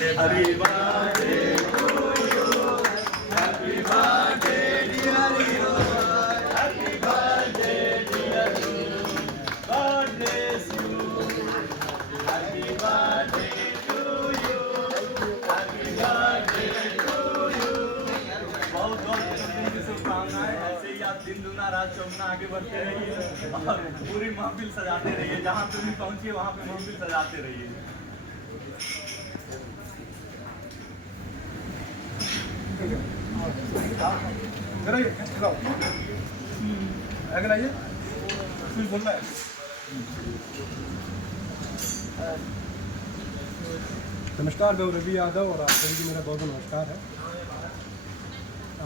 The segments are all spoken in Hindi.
Happy birthday to you. Happy birthday dear you. Happy birthday dear you. God bless you. Happy birthday to you. Happy birthday to you. बहुत बहुत जन्मदिन की शुभकामनाएं। ऐसे ही आप दिन दुना रात चौगुना आगे बढ़ते रहिए और पूरी महफिल सजाते रहिए। जहाँ पे भी पहुँचिए वहाँ पे महफिल सजाते रहिए। अगर आइए कुछ बोलना है। नमस्कार, मैं रवि यादव और आप सभी को मेरा बहुत बहुत नमस्कार है।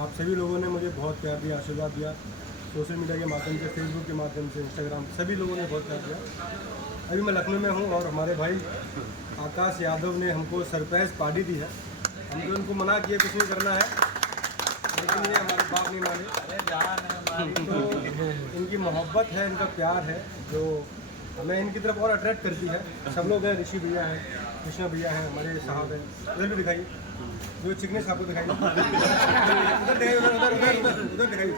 आप सभी लोगों ने मुझे बहुत प्यार दिया, आशीर्वाद दिया, सोशल मीडिया के माध्यम से, फेसबुक के माध्यम से, इंस्टाग्राम, सभी लोगों ने बहुत प्यार दिया। अभी मैं लखनऊ में हूँ और हमारे भाई आकाश यादव ने हमको सरप्राइज़ पार्टी दी है। हमने उनको मना किया कुछ नहीं करना है, लेकिन ये हमारे बाप नहीं माने। तो इनकी मोहब्बत है, इनका प्यार है जो हमें इनकी तरफ और अट्रैक्ट करती है। सब लोग हैं, ऋषि भैया हैं, कृष्णा भैया हैं, हमारे साहब हैं। उधर भी दिखाइए, जो चिकने साहब को दिखाइए, उधर दिखाइए, उधर दिखाइए,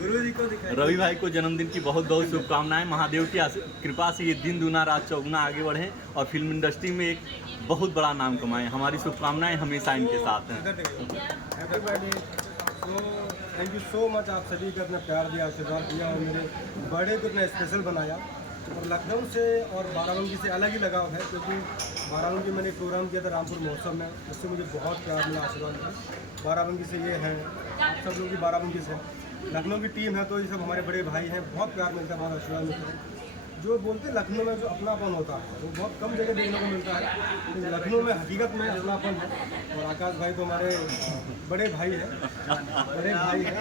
गुरु जी को दिखाइए। रवि भाई को जन्मदिन की बहुत बहुत शुभकामनाएं। महादेव की कृपा से ये दिन दुना रात चौगुना आगे बढ़े और फिल्म इंडस्ट्री में एक बहुत बड़ा नाम कमाएं। हमारी शुभकामनाएं हमेशा इनके साथ हैं। Happy birthday. तो थैंक यू सो मच, आप सभी का अपना प्यार दिया, आशीर्वाद दिया और मेरे बर्थडे को इतना स्पेशल बनाया। और लखनऊ से और बाराबंकी से अलग ही लगाव है, क्योंकि बाराबंकी मैंने प्रोग्राम किया था रामपुर महोत्सव में, उससे मुझे बहुत प्यार मिला, आशीर्वाद मिला। बाराबंकी से ये हैं, आप सब लोग भी बाराबंकी से। लखनऊ की टीम है तो ये सब हमारे बड़े भाई हैं, बहुत प्यार मिलता है, बहुत आशीर्वाद मिलता है। जो बोलते हैं लखनऊ में जो अपनापन होता है वो बहुत कम जगह देखने को मिलता है, लेकिन लखनऊ में हकीकत में अपनापन है। और आकाश भाई तो हमारे बड़े भाई हैं, बड़े भाई हैं,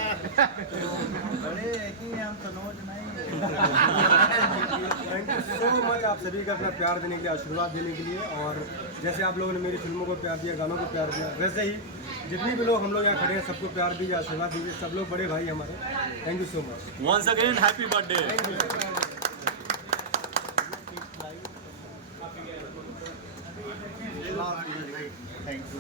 बड़े कि हम सनोज नहीं। थैंक यू सो मच आप सभी का अपना प्यार देने के लिए, आशीर्वाद देने के लिए। और जैसे आप लोगों ने मेरी फिल्मों को प्यार दिया, गानों को प्यार दिया, वैसे ही जितने भी लोग हम लोग यहाँ खड़े हैं सबको प्यार दीजिए, आशीर्वाद दीजिए। सब लोग बड़े भाई हमारे। Thank you so much. Once again happy birthday. Thank you.